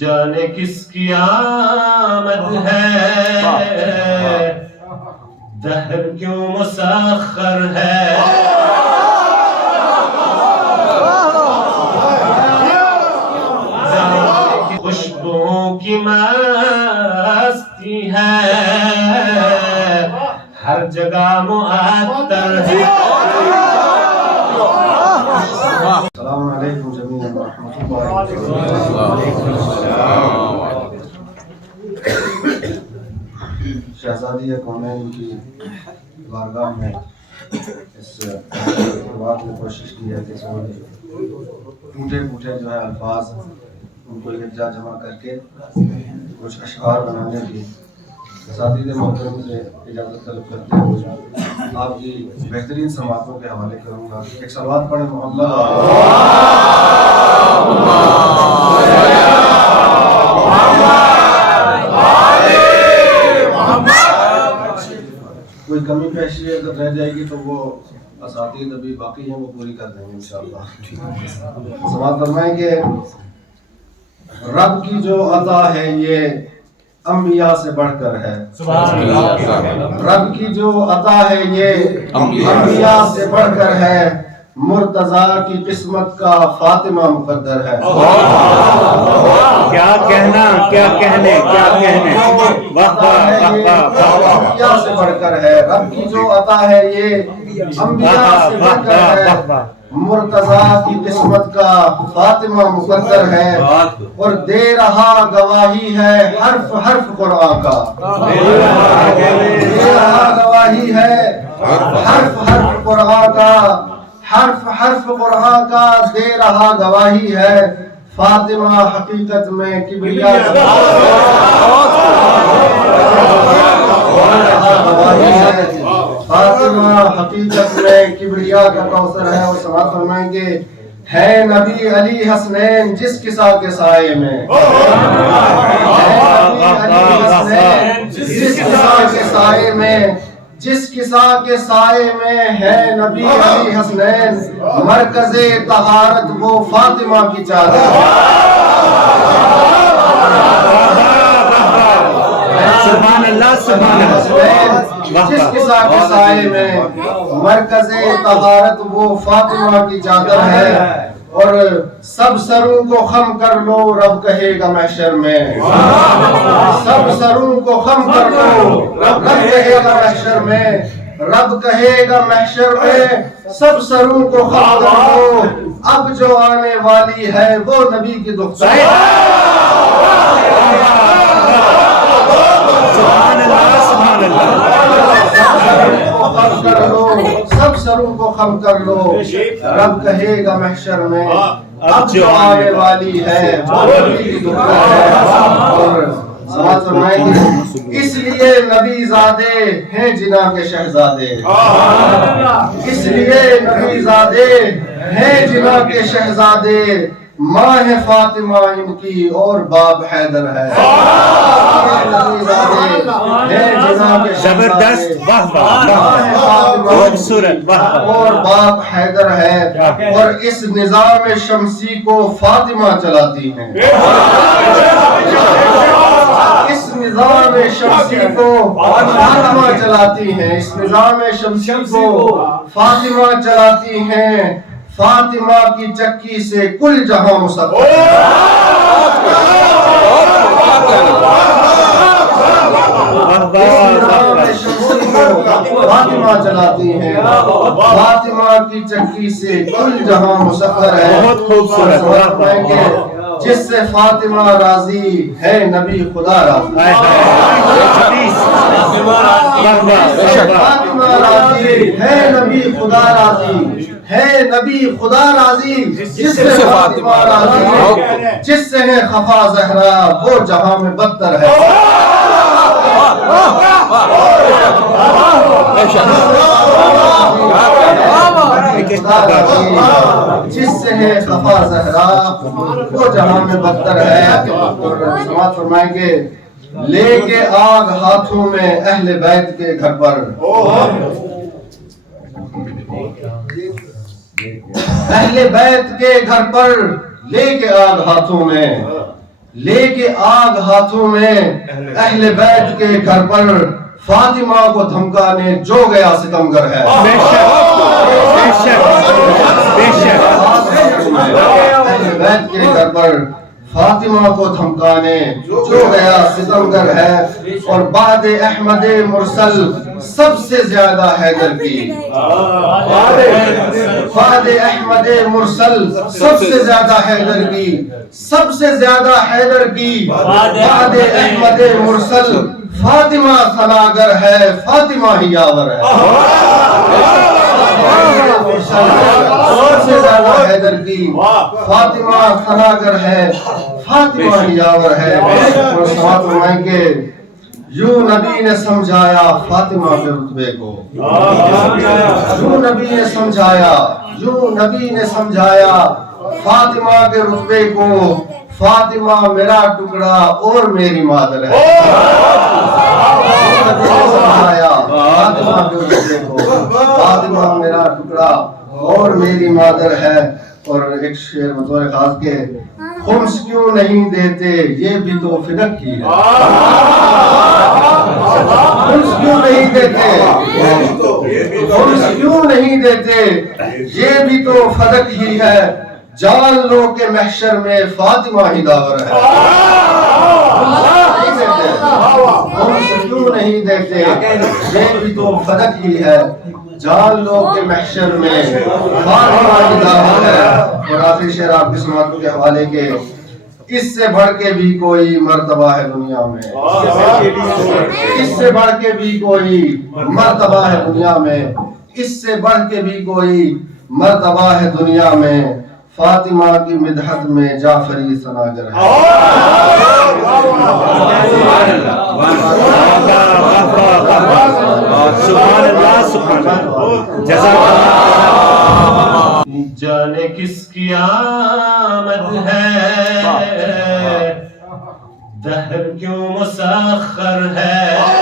جانے کس کی آمد ہے، دہر کیوں مسخر ہے، خوشبوؤں کی مستی ہے، ہر جگہ معطر ہے۔ السلام علیکم جمیعاً ورحمۃ اللہ۔ شہزادی کونین کی بارگاہ میں اس بات نے کوشش کی ہے کہ ٹوٹے پھوٹے جو ہے الفاظ ان کو یکجا جمع کر کے کچھ اشعار بنانے کی اساتذہ محترم سے اجازت طلب کرتے ہوئے آپ کی بہترین سماعتوں کے حوالے کروں گا۔ ایک صلوات پڑھیں محمد۔ کوئی کمی پیشی اگر رہ جائے گی تو وہ اساتذہ ابھی باقی ہیں وہ پوری کر دیں گے انشاءاللہ۔ سماعت فرمائیں گے۔ رب کی جو عطا ہے یہ انبیاء سے بڑھ کر ہے، رب کی جو عطا ہے یہ انبیاء سے بڑھ کر ہے، مرتضیٰ کی قسمت کا فاطمہ مقدر ہے۔ کیا کہنا، کیا کہنے، کیا کہنے، انبیاء سے بڑھ کر ہے، رب کی جو عطا ہے یہ انبیاء سے بڑھ کر ہے، مرتضیٰ کی قسمت کا فاطمہ مقدر ہے، اور دے رہا گواہی ہے حرف حرف قرآن کا، دے رہا گواہی ہے حرف حرف قرآن کا، حرف حرف قرآن کا دے رہا گواہی ہے، فاطمہ حقیقت میں کبریا فاطمہ حقیقت میں کبریا کا کوثر ہے۔ اور سماعت فرمائیں گے۔ ہے نبی علی حسنین جس کسا کے سائے میں، جس کسا کے سائے میں، جس کسا کے سائے میں ہے نبی علی حسنین، مرکز طہارت وہ فاطمہ کی چادر ہے۔ سبحان اللہ، سبحان اللہ۔ جس کسا کے سائے میں مرکز طہارت وہ فاطمہ کی چادر ہے، اور سب سروں کو خم کر لو رب کہے گا محشر میں، سب سروں کو خم کر لو رب کہے گا محشر میں، رب کہے گا محشر میں سب سروں کو خم کر لو، اب جو آنے والی ہے وہ نبی کی دختر ہے۔ سبحان اللہ، سبحان اللہ۔ سب سروں کو خم کر لو رب کہے گا محشر میں اب جو آنے والی ہے وہ نبی کی دختر ہے۔ اور سماعت فرمائیں گے۔ اس لیے نبی زادے ہیں جنا کے شہزادے، اس لیے نبی زادے ہیں جنا کے شہزادے، ماں ہے فاطمہ ان کی اور باپ حیدر ہے۔ زبردست، واہ واہ، خوبصورت، واہ اور باپ حیدر ہے، اور اس نظام شمسی کو فاطمہ چلاتی ہیں، اس نظام شمسی کو فاطمہ چلاتی ہیں، اس نظام شمسی کو فاطمہ چلاتی ہیں، فاطمہ کی چکی سے کل جہاں مسخر ہے۔ فاطمہ چلاتی ہیں، فاطمہ کی چکی سے کل جہاں مسخر ہے۔ بہت خوبصورت۔ جس سے فاطمہ راضی ہے نبی خدا راضی، فاطمہ راضی ہے نبی خدا راضی، ہے نبی خدا راضی، جس سے فاطمہ راضی ہے، جس سے ہے خفا زہرا وہ جہاں میں بدتر ہے۔ جس سے ہے خفا زہرا وہ جہاں میں بدتر ہے۔ اور سماعت فرمائیں گے۔ لے کے آگ ہاتھوں میں اہل بیت کے گھر پر، اہل بیت کے گھر پر لے کے آگ ہاتھوں میں، لے کے آگ ہاتھوں میں اہل بیت کے گھر پر فاطمہ کو دھمکانے جو گیا ستمگر ہے بے شک بے شک اہل بیت کے گھر پر فاطمہ کو دھمکانے جو گیا ستمگر ہے اور بعد احمد مرسل سب سے زیادہ حیدر کی بعد احمد مرسل سب سے زیادہ حیدر کی سب سے زیادہ حیدر کی بعد احمد مرسل فاطمہ ثناگر ہے فاطمہ ہی یاور ہے سب سے زیادہ حیدر کی فاطمہ ثناگر ہے فاطمہ ہی یاور ہے اور ساتھ فرمائیں کہ یوں نبی نے سمجھایا فاطمہ کے رتبے کو یوں نبی نے سمجھایا یوں نبی نے سمجھایا فاطمہ کے رتبے کو فاطمہ میرا ٹکڑا اور میری مادر ہے فاطمہ کے رتبے کو فاطمہ میرا ٹکڑا اور میری مادر ہے اور ایک شعر بطور خاص کے خمس کیوں نہیں دیتے یہ بھی تو فدق ہی ہے خمس کیوں نہیں دیتے خمس کیوں نہیں دیتے یہ بھی تو فدق ہی ہے جان لو کہ محشر میں فاطمہ ہی داور ہے خمس کیوں نہیں دیتے یہ بھی تو فدق ہی ہے جان لو کہ محشر میں فاطمہ کی دعوت ہے اور آخری شعر آپ کی سماعت کے حوالے کے اس سے بڑھ کے بھی کوئی مرتبہ ہے دنیا میں اس سے بڑھ کے بھی کوئی مرتبہ ہے دنیا میں اس سے بڑھ کے بھی کوئی مرتبہ ہے دنیا میں فاطمہ کی مدحت میں جعفری ثناگر ہے سبحان اللہ سبحان اللہ جزاک اللہ جانے کس کی آمد ہے دہر کیوں مسخر ہے